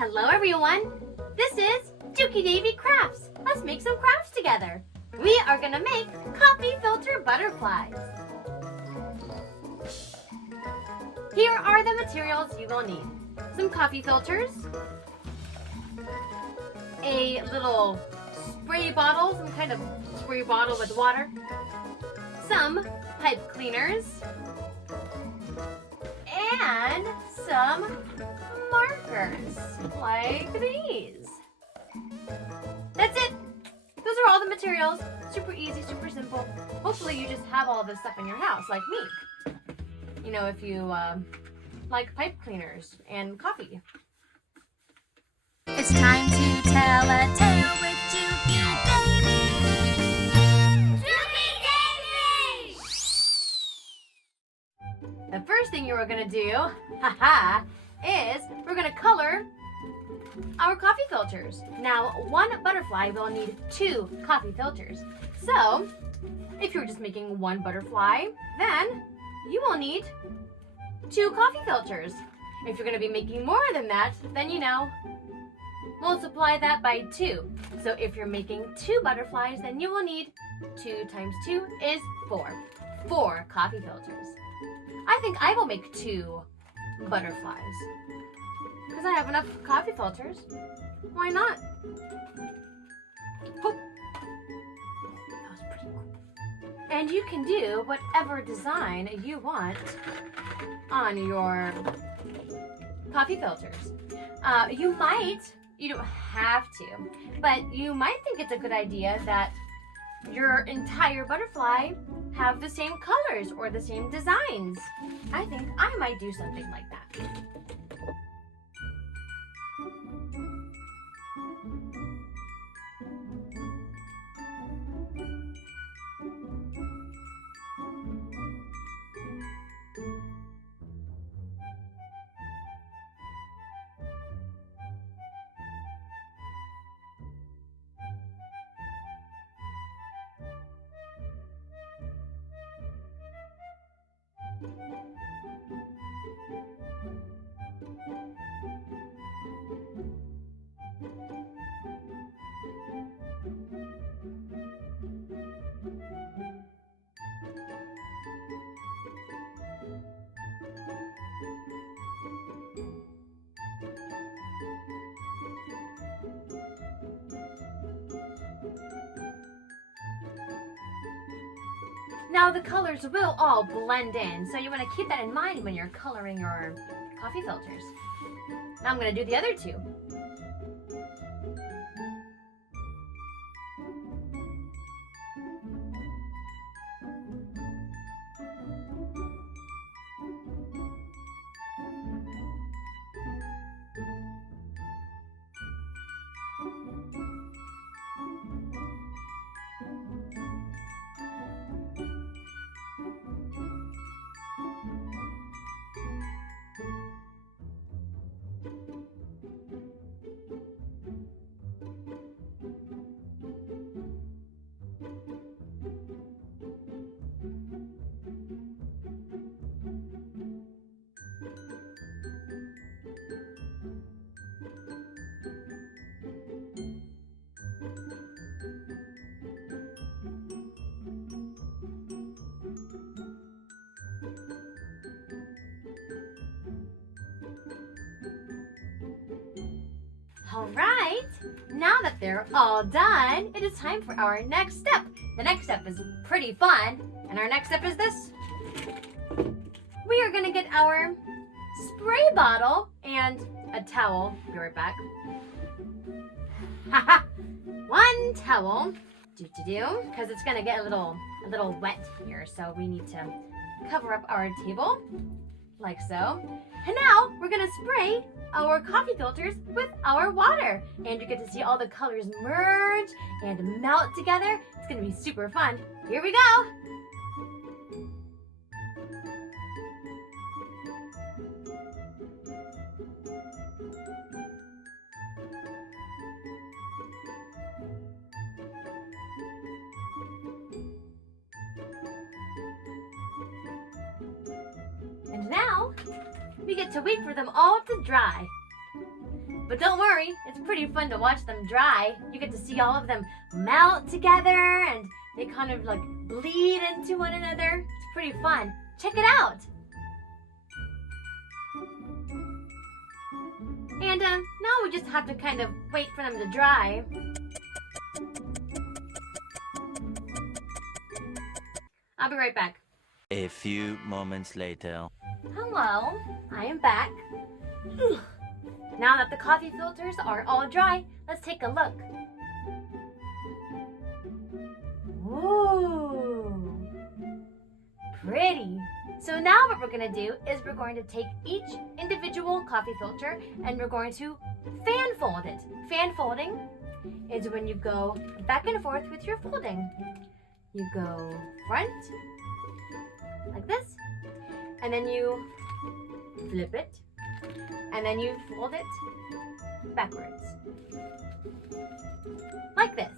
Hello everyone! This is Jukie Davie Crafts. Let's make some crafts together. We are gonna make coffee filter butterflies. Here are the materials you will need. Some coffee filters, a little spray bottle, some kind of spray bottle with water, some pipe cleaners, and some markers like these. That's it. Those are all the materials. Super easy, super simple. Hopefully you just have all this stuff in your house like me. You know, if you like pipe cleaners and coffee. It's time to tell a tale with Jukie Davie. Jukie Davie! The first thing you're gonna do, is we're gonna color our coffee filters. Now, one butterfly will need 2 coffee filters. So, if you're just making one butterfly, then you will need 2 coffee filters. If you're gonna be making more than that, then multiply that by 2. So if you're making 2 butterflies, then you will need 2 times 2 is 4. 4 coffee filters. I think I will make 2 butterflies because I have enough coffee filters. Why not? Oh. That was pretty cool. And you can do whatever design you want on your coffee filters. You don't have to, but you might think it's a good idea that your entire butterfly have the same colors or the same designs. I think I might do something like that. Now the colors will all blend in, so you want to keep that in mind when you're coloring your coffee filters. Now I'm going to do the other 2. Alright, now that they're all done, it is time for our next step. The next step is pretty fun, and our next step is this. We are going to get our spray bottle and a towel. Be right back. Haha, 1 towel. Because it's going to get a little wet here, so we need to cover up our table, like so. And now we're going to spray our coffee filters with our water. And you get to see all the colors merge and melt together. It's going to be super fun. Here we go. And now we get to wait for them all to dry. But don't worry, it's pretty fun to watch them dry. You get to see all of them melt together and they kind of like bleed into one another. It's pretty fun. Check it out. And now we just have to kind of wait for them to dry. I'll be right back. A few moments later. Hello, I am back. Now that the coffee filters are all dry, let's take a look. Ooh, pretty. So now what we're going to do is we're going to take each individual coffee filter and we're going to fan fold it. Fan folding is when you go back and forth with your folding. You go front, like this, and then you flip it, and then you fold it backwards, like this.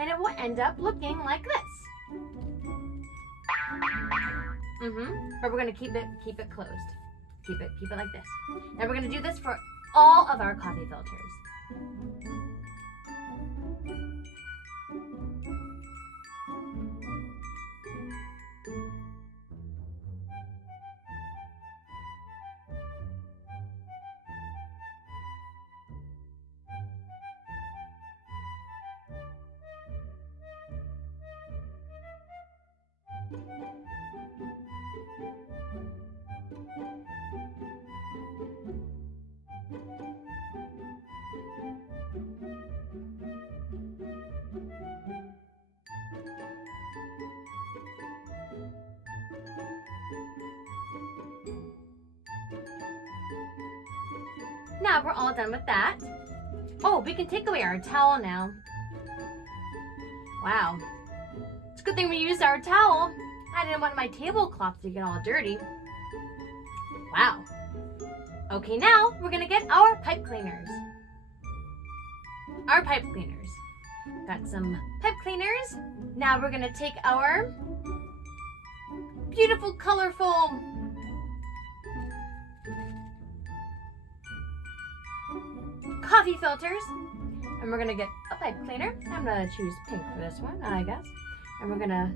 And it will end up looking like this. But we're gonna keep it closed. Keep it like this. And we're gonna do this for all of our coffee filters. Now we're all done with that. Oh, we can take away our towel now. Wow. It's a good thing we used our towel. I didn't want my tablecloth to get all dirty. Wow. Okay, now we're gonna get our pipe cleaners. Our pipe cleaners. Got some pipe cleaners. Now we're gonna take our beautiful, colorful coffee filters, and we're gonna get a pipe cleaner. I'm gonna choose pink for this one, I guess. And we're gonna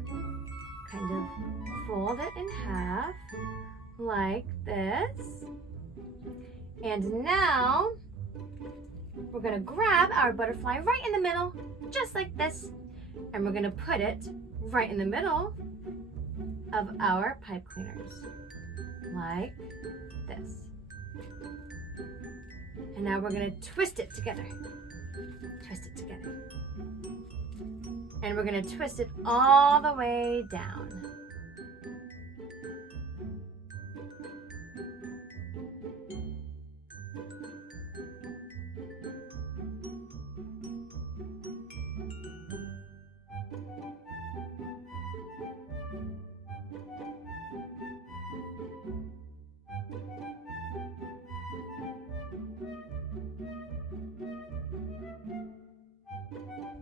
kind of fold it in half like this. And now we're gonna grab our butterfly right in the middle, just like this. And we're gonna put it right in the middle of our pipe cleaners, like this. And now we're gonna twist it together. Twist it together. And we're gonna twist it all the way down.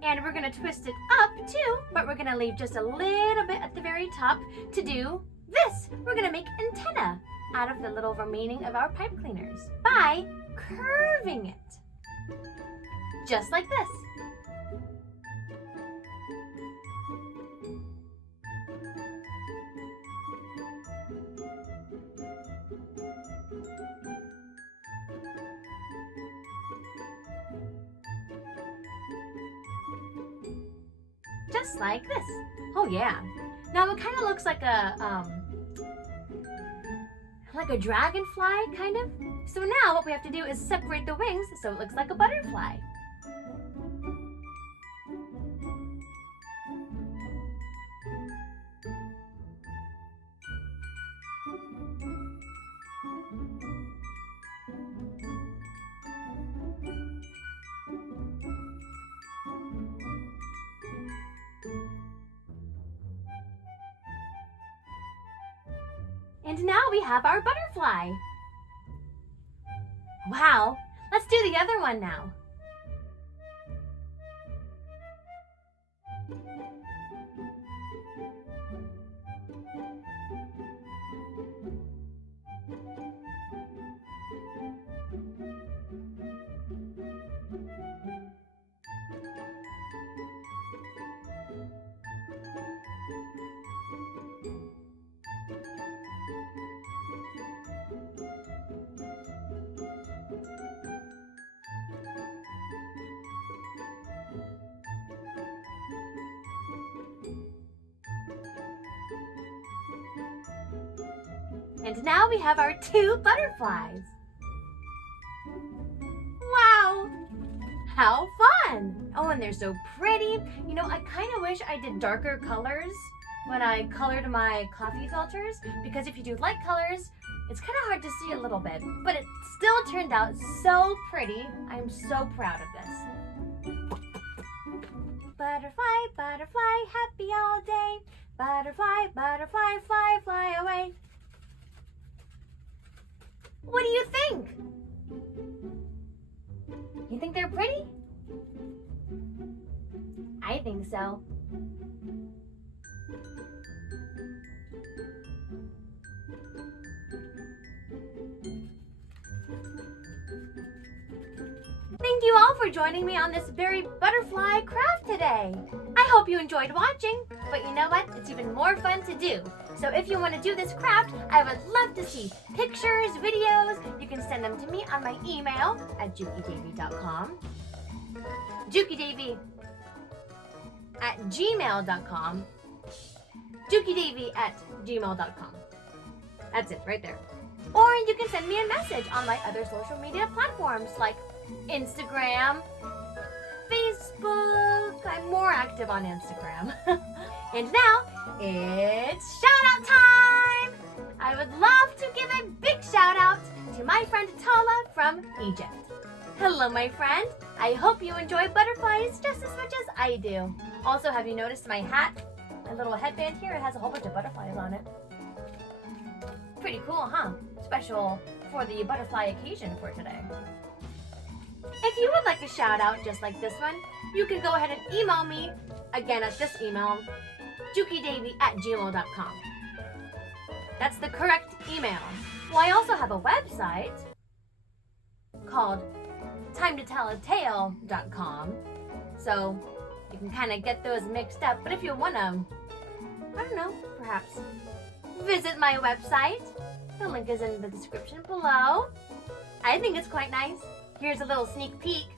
And we're gonna twist it up too, but we're gonna leave just a little bit at the very top to do this. We're gonna make antenna out of the little remaining of our pipe cleaners by curving it. Just like this. Just like this. Oh yeah. Now it kind of looks like a dragonfly, kind of. So now what we have to do is separate the wings so it looks like a butterfly. And now we have our butterfly. Wow, let's do the other one now. And now we have our 2 butterflies. Wow! How fun! Oh, and they're so pretty. You know, I kind of wish I did darker colors when I colored my coffee filters, because if you do light colors, it's kind of hard to see a little bit, but it still turned out so pretty. I'm so proud of this. Butterfly, butterfly, happy all day. Butterfly, butterfly, fly, fly away. What do you think? You think they're pretty? I think so. Thank you all for joining me on this berry butterfly craft today. I hope you enjoyed watching, but you know what? It's even more fun to do. So if you want to do this craft, I would love to see pictures, videos. You can send them to me on my email at jukiedavie.com. jukiedavie at gmail.com. jukiedavie@gmail.com. That's it right there. Or you can send me a message on my other social media platforms like Instagram, Facebook. I'm more active on Instagram. And now it's shout out time! I would love to give a big shout out to my friend Tala from Egypt. Hello, my friend. I hope you enjoy butterflies just as much as I do. Also, have you noticed my hat? My little headband here, it has a whole bunch of butterflies on it. Pretty cool, huh? Special for the butterfly occasion for today. If you would like a shout out just like this one, you can go ahead and email me again at this email, jukiedavie@gmail.com. That's the correct email. Well, I also have a website called timetotellатale.com, so you can kind of get those mixed up. But if you want to, I don't know, perhaps visit my website, the link is in the description below. I think it's quite nice. Here's a little sneak peek.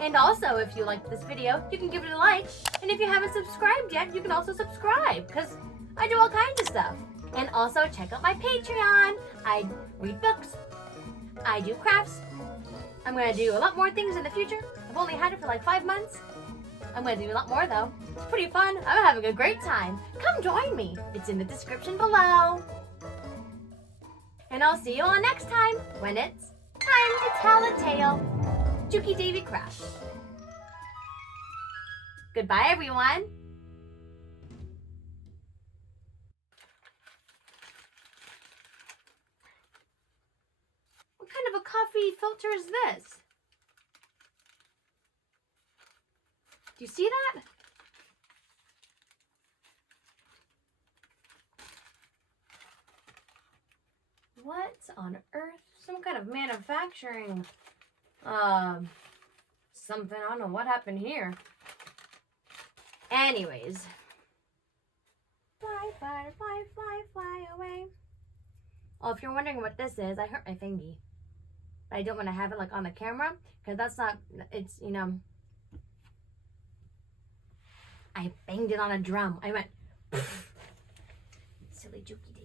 And also, if you liked this video, you can give it a like. And if you haven't subscribed yet, you can also subscribe, because I do all kinds of stuff. And also, check out my Patreon. I read books. I do crafts. I'm going to do a lot more things in the future. I've only had it for like 5 months. I'm going to do a lot more, though. It's pretty fun. I'm having a great time. Come join me. It's in the description below. And I'll see you all next time when it's time to tell a tale. Jukie Davie Craft. Goodbye, everyone. What kind of a coffee filter is this? Do you see that? What on earth? Some kind of manufacturing, something. I don't know what happened here. Anyways. Fly, fly, fly, fly, fly away. Oh, if you're wondering what this is, I hurt my fingy. But I don't want to have it like on the camera, because that's not, it's, you know, I banged it on a drum. I went, silly Jukie Davie.